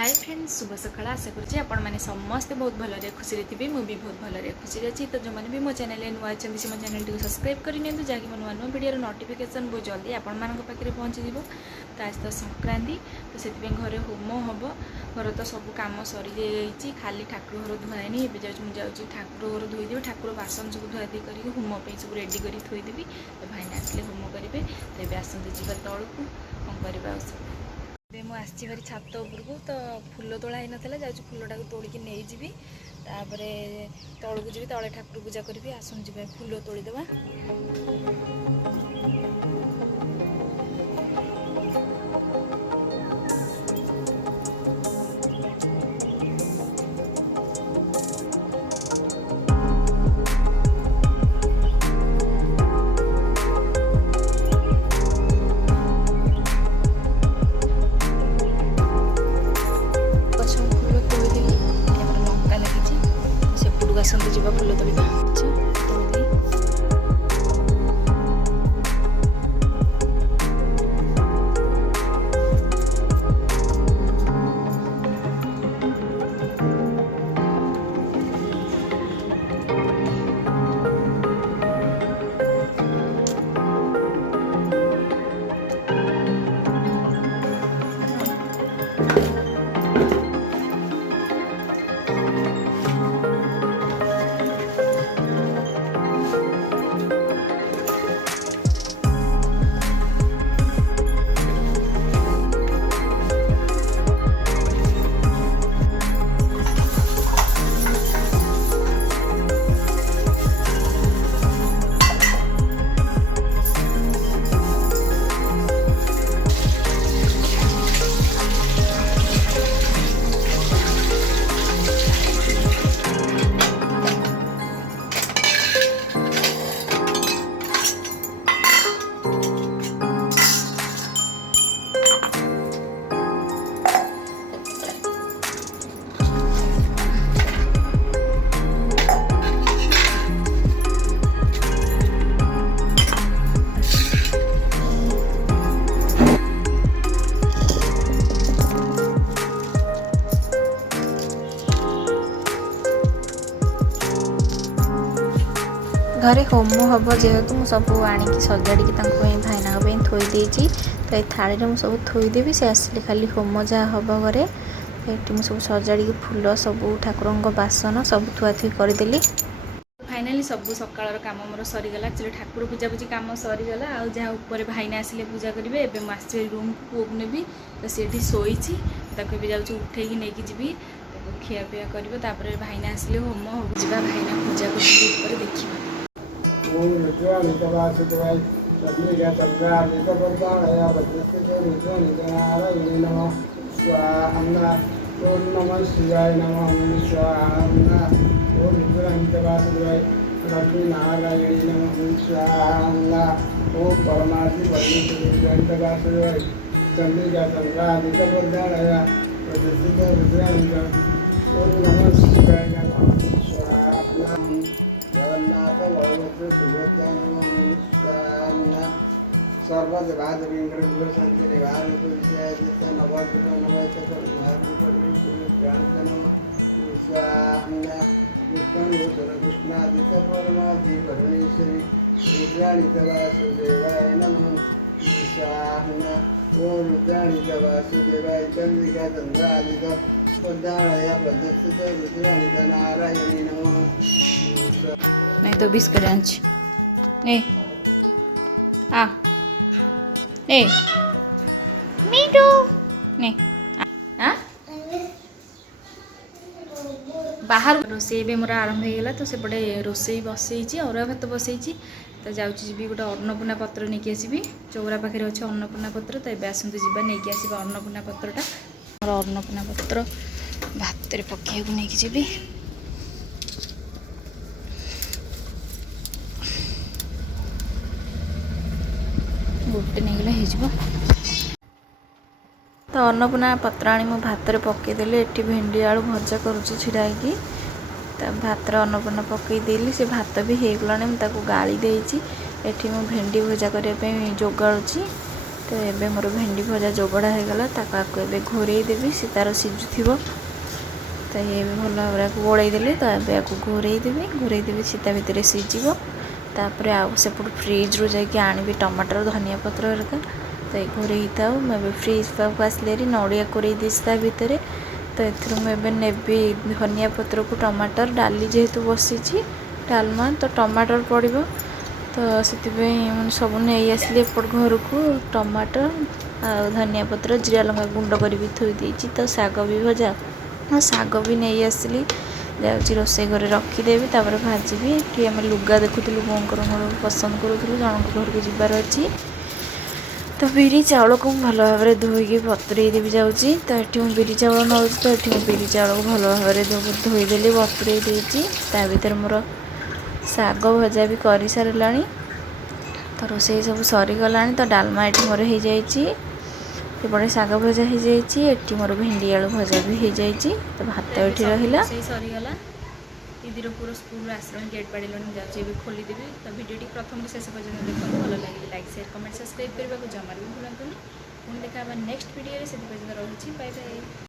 Hi friends, शुभ सकाळ। आशा करुँच आपण मैंने समस्ते बहुत भलरे खुशी थे। मुझे बहुत भलरे खुशी अच्छी। तो जो मैंने भी मो चैनल नुआ अच्छे से मो चैनल टी सब्सक्राइब करनी जहाँकि मो नुआ नुआ वीडियो नोटिफिकेशन बहुत जल्दी आपण पाखे पहुँचीज। तो आज तो संक्रांति, तो से घरे होम हम। घर तो सब कम सरी जाइए, खाली ठाकुर घर धुआनी। मुझे ठाकुर घर धोईदेवी, ठाकुर बासन सब धुआधुई कर होम सब रेडी कर थोदेवी। तो भाईने आसले होम करेंगे। तो ये आसते जी तौक कौन करवा मुझे भारी छात उपरको। तो फूल तोड़ा ही नाला, जाऊँ फूलटा को तोड़िकी नहीं जी। तापर तौक जी तले ठाकुर पूजा करी। आसन जी फूल तोड़ीदेवा। आसते जी फूल तोड़ा। घरे होम हम जेहेतु मुझे सब आणिकी सजाड़ी भाईना थोदे। तो ये थाली में सब थोदेवी। से आसिले खाली होम जहाँ हम घरे ये मुझे सब सजाड़ी फूल सब ठाकुर बासन सब थुआथुई करदेली। फाइनाली सब सकाल कम मोर सरीगला। एक्चुअली ठाकुर पूजापूजी कम सरीगला। आ जहाँ ऊपर भाईना आसिले पूजा करेंगे। एवं मुझे रूम को पुओ को नेबी। तो सीठी शोई जाऊँ उठेकी नहीं जी खियापिया कर। भाईना आसिले होम हम जा भाईना पूजा कर देखा। ओम नमः शिवाय नमः। स्वाहा। ओम रुद्रांतवासुदेवाय लक्ष्मी नारायणी नमः। स्वाहा। ओम परमार्थि वल्लीवासुदेवाय चंद्रिका चंद्रादिकवर्धाय प्रतिष्ठित रुद्रांत। ओम नमः शिवाय नमः। स्वाहा। जगन्नाथ बलभद्र सुभद्रा नमः। स्वाहा। सर्वदेवादेवीन्द्र शांति निवारण नवग्रह कृष्ण कृष्णादित्य परमादि परमेश्वरी रुद्राणित वासुदेवाय नमः। स्वाहा। ओम रुद्राणित वासुदेवाय चंद्रिका चंद्रादित पद्मालय प्रदर्शित रुद्राणित नारायणी नमः। नहीं तो बिस्किट आंच नहीं आ ए मीठू नहीं आ बाहर रोसई भी मोर आरंभ हो गला। तो सेपटे रोसई बसई अरुआ भात बसई। तो जाऊँगी जी गोटे अन्नपूर्णा पत्र नहीं आसबि। चौरा पाखे अच्छे अन्नपूर्णा पत्र। तो ये आसतु जी नहीं आसवा अन्नपूर्णा पत्रटा। मोर अन्नपूर्णा पत्र भात पकड़ नहीं जी। गोटे नहीं गला। तो अन्नपूर्णा पत्र आनी मो भात पकईदेली। ये भेंडी आलू भजा करुँची छिड़ा होगी। भात अन्नपूर्णा पकईदेली। से भात भी हो गला। गाड़ी देती। एठी मो भेंडी भजा करने जोगाड़ी। तो एबे मोर भेंडी भजा जोगड़ा होगला ताको एबे घोरई देवी सी तार सिझुथिबो तो ये भल भाव गोड़े देली तो ये घोरई देवी सीता भितर सीझिबो तापर आउ सेपट फ्रिज रू जाकि आनिबी टमाटर धनिया पत्र हरका तो ये घोरई था मैं फ्रिज पाक आसले नड़िया कोरई देसी भितर तो ये नेबी धनिया पत्र को टमाटर डाली जेहेतु बसी डालमा तो टमाटर पड़ो तो से सब नहीं आसली एपट घर को टमाटर आ धनिया पत्र जीरा लंका गुंड कर थोई देती तो शाग भी भजा हाँ शाग भी नहीं आसली जाऊँगी रोसे घर रखीदेवी तापर भाजी ये आम लुगा देखुलु बोर पसंद करूँ जन घर को जबार अच्छी तो बिरी चाउल को भल भाव में धोईकी बतुरई देवी जाऊँगी तो ये बिरी चाउल नौ तो ये बिरी चाउल को भल भाव में धोईदेली बतुरई देती भर मोर शाग भजा भी कर सारा तो रोसे सब सरीगला तो डालमा ये मोर हो जापटे शाग भजा हो जाए मोर भेंडी आलू भजा भी हो जाए तो भात ये रहा सरीगला दीदी पूरा स्कूल आसला गेट बाड़ी जाऊँगी खोलीदेवी तो भिडियो प्रथम शेष पर्यटन देखो भल लगे लाइक शेयर कमेंट सब्सक्राइब करने को जमार भी भूलु पुणी देखा नेक्स्ट वीडियो से पर्यटन रही बाय बाय।